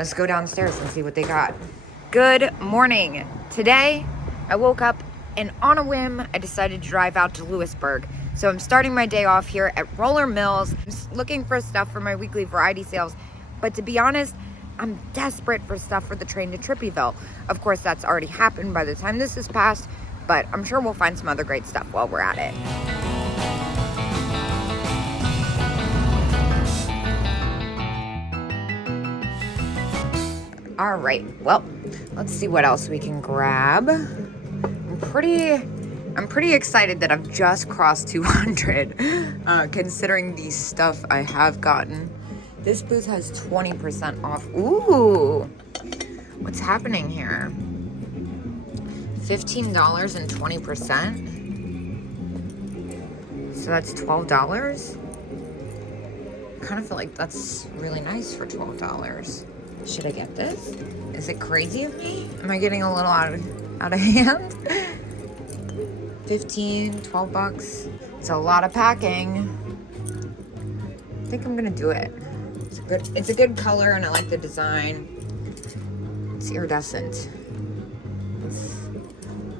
let's go downstairs and see what they got. Good morning. Today, I woke up and on a whim, I decided to drive out to Lewisburg. So I'm starting my day off here at Roller Mills. I'm just looking for stuff for my weekly variety sales. But to be honest, I'm desperate for stuff for the train to Trippyville. Of course, that's already happened by the time this is passed, but I'm sure we'll find some other great stuff while we're at it. All right, well, let's see what else we can grab. I'm pretty excited that I've just crossed 200, considering the stuff I have gotten. This booth has 20% off. Ooh, what's happening here? $15 and 20%. So that's $12. I kind of feel like that's really nice for $12. Should I get this? Is it crazy of me? Am I getting a little out of hand? 15, 12 bucks. It's a lot of packing. I think I'm gonna do it. It's a good color and I like the design. It's iridescent.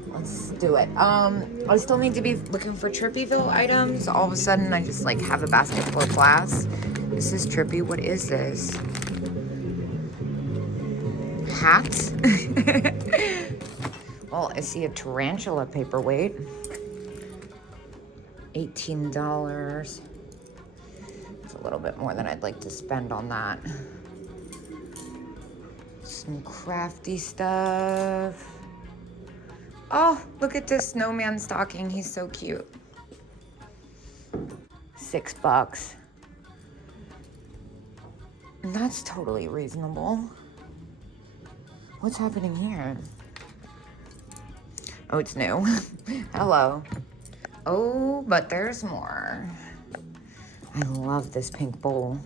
Let's do it. I still need to be looking for Trippyville items. All of a sudden I just like have a basket full of glass. This is Trippy. What is this? Hats? Well, I see a tarantula paperweight. $18. It's a little bit more than I'd like to spend on that. Some crafty stuff. Oh, look at this snowman stocking. He's so cute. $6. And that's totally reasonable. What's happening here? Oh, it's new. Hello. Oh, but there's more. I love this pink bowl.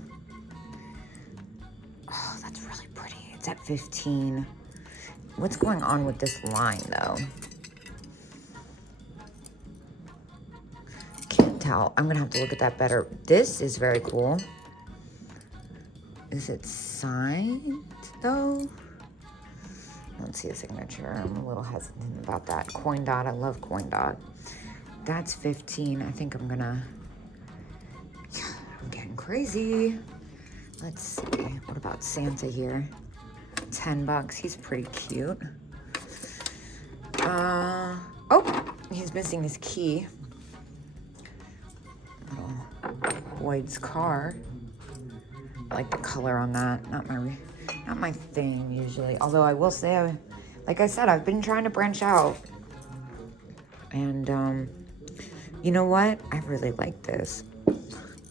Oh, that's really pretty. It's at 15. What's going on with this line, though? Can't tell. I'm gonna have to look at that better. This is very cool. Is it signed, though? I don't see a signature. I'm a little hesitant about that. Coin dot. I love coin dot. That's 15. I think I'm getting crazy. Let's see. What about Santa here? $10. He's pretty cute. Oh, he's missing his key. Little Boyd's car. I like the color on that. Not my thing usually. Although I will say, like I said, I've been trying to branch out. And you know what? I really like this.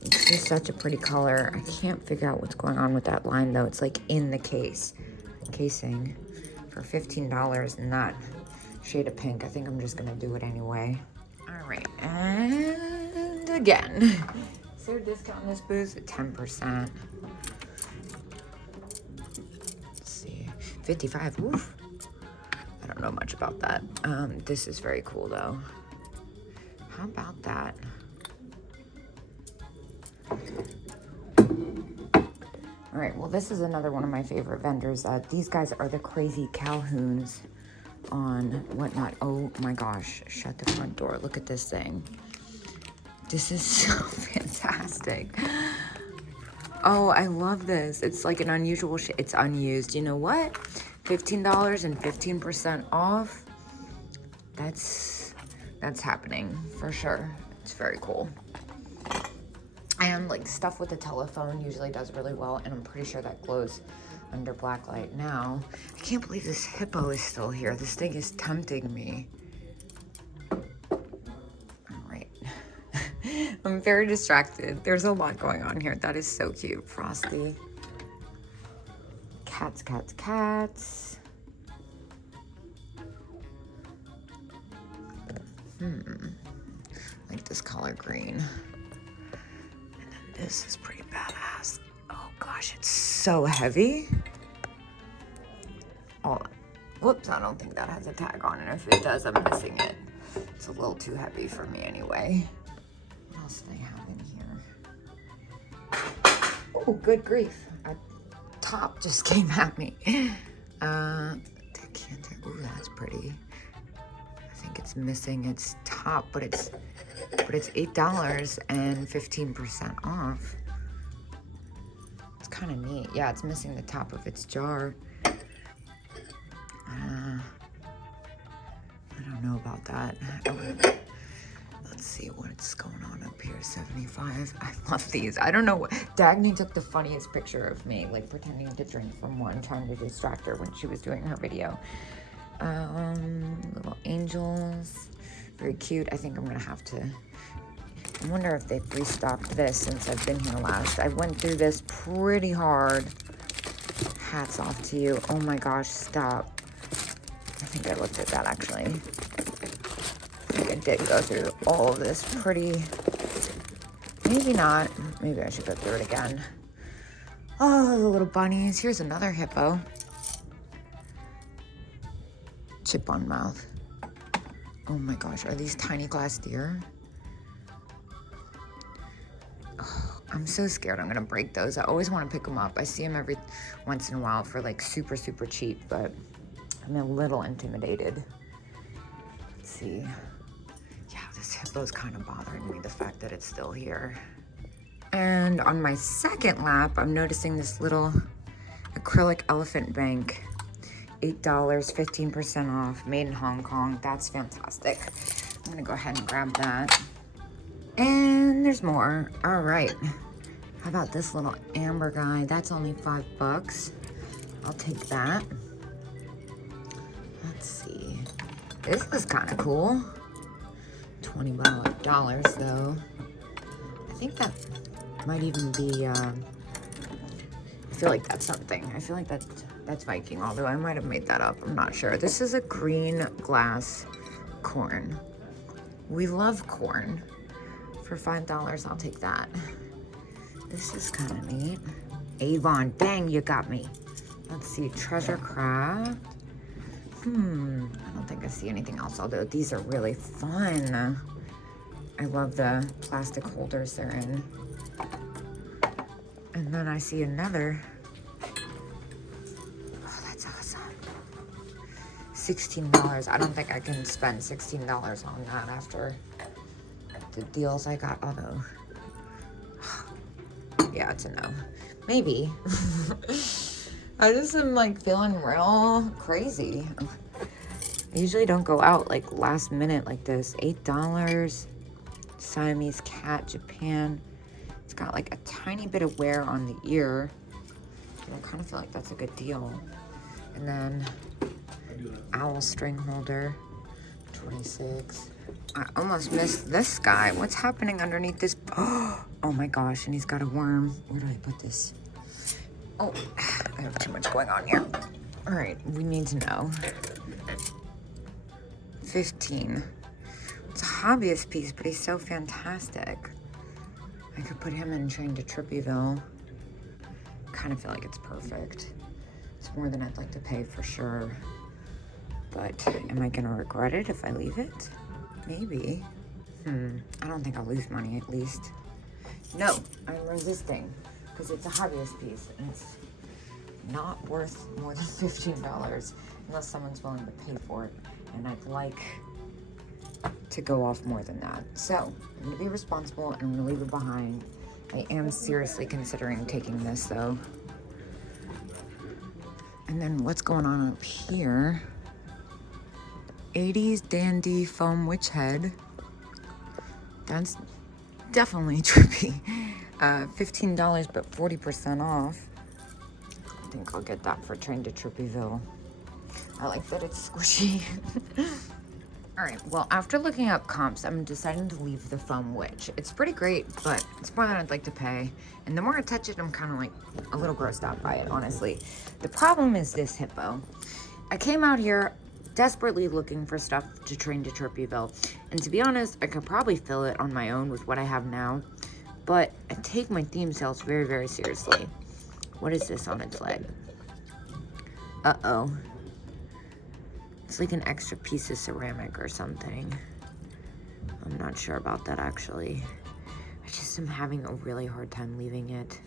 It's just such a pretty color. I can't figure out what's going on with that line though. It's like in the casing for $15 in that shade of pink. I think I'm just gonna do it anyway. All right, and again. Is there a discount in this booth? 10%. 55. Oof. I don't know much about that. This is very cool though. How about that? All right, well, this is another one of my favorite vendors. These guys are the Crazy Calhouns on whatnot. Oh my gosh, shut the front door. Look at this thing. This is so fantastic. Oh, I love this. It's like an unusual it's unused. You know what? $15 and 15% off. That's happening for sure. It's very cool. And like stuff with the telephone usually does really well, and I'm pretty sure that glows under black light now. I can't believe this hippo is still here. This thing is tempting me. I'm very distracted. There's a lot going on here. That is so cute. Frosty. Cats. Like this color green. And then this is pretty badass. Oh gosh, it's so heavy. Oh, whoops, I don't think that has a tag on it. If it does, I'm missing it. It's a little too heavy for me anyway. What else do they have in here? Oh, good grief. A top just came at me. Decanter. Ooh, that's pretty. I think it's missing its top, but it's $8 and 15% off. It's kind of neat. Yeah, it's missing the top of its jar. I don't know about that. Let's see what's going on up here. 75. I love these. I don't know what. Dagny took the funniest picture of me, like pretending to drink from one, trying to distract her when she was doing her video. Little angels. Very cute. I think I'm gonna have to. I wonder if they've restocked this since I've been here last. I went through this pretty hard. Hats off to you. Oh my gosh, stop. I think I looked at that actually. I think I did go through all of this pretty, maybe not. Maybe I should go through it again. Oh, the little bunnies. Here's another hippo. Chip on mouth. Oh my gosh, are these tiny glass deer? Oh, I'm so scared I'm gonna break those. I always want to pick them up. I see them every once in a while for like super, super cheap, but I'm a little intimidated. Let's see. Yeah, this hippo's kind of bothering me, the fact that it's still here. And on my second lap, I'm noticing this little acrylic elephant bank. $8, 15% off, made in Hong Kong. That's fantastic. I'm gonna go ahead and grab that. And there's more. All right. How about this little amber guy? That's only $5. I'll take that. Let's see. This is kind of cool. $20 though. I think that might even be, I feel like that's something. I feel like that's Viking, although I might have made that up. I'm not sure. This is a green glass corn. We love corn. For $5, I'll take that. This is kind of neat. Avon, dang, you got me. Let's see, treasure craft. I don't think I see anything else, although these are really fun. I love the plastic holders they're in. And then I see another. Oh, that's awesome. $16. I don't think I can spend $16 on that after the deals I got, although. Yeah, it's a no. Maybe. I just am like feeling real crazy. I usually don't go out like last minute like this. $8. Siamese cat, Japan. It's got like a tiny bit of wear on the ear. I kind of feel like that's a good deal. And then owl string holder, 26. I almost missed this guy. What's happening underneath this? Oh my gosh, and he's got a worm. Where do I put this? Oh, I have too much going on here. All right, we need to know. 15. It's a hobbyist piece, but he's so fantastic. I could put him in Train to Trippyville. Kind of feel like it's perfect. It's more than I'd like to pay for sure. But am I gonna regret it if I leave it? Maybe. I don't think I'll lose money at least. No, I'm resisting because it's a hobbyist piece and it's not worth more than $15 unless someone's willing to pay for it. And I'd like to go off more than that. So I'm gonna be responsible and I'm gonna leave it behind. I am seriously considering taking this though. And then what's going on up here? 80s dandy foam witch head. That's definitely trippy. $15 but 40% off. I think I'll get that for Train to Trippyville. I like that it's squishy. All right, well, after looking up comps, I'm deciding to leave the foam witch. It's pretty great, but it's more than I'd like to pay. And the more I touch it, I'm kind of like a little grossed out by it, honestly. The problem is this hippo. I came out here desperately looking for stuff to Train to Trippyville. And to be honest, I could probably fill it on my own with what I have now. But I take my theme sales very, very seriously. What is this on its leg? Uh-oh. It's like an extra piece of ceramic or something. I'm not sure about that actually. I just am having a really hard time leaving it.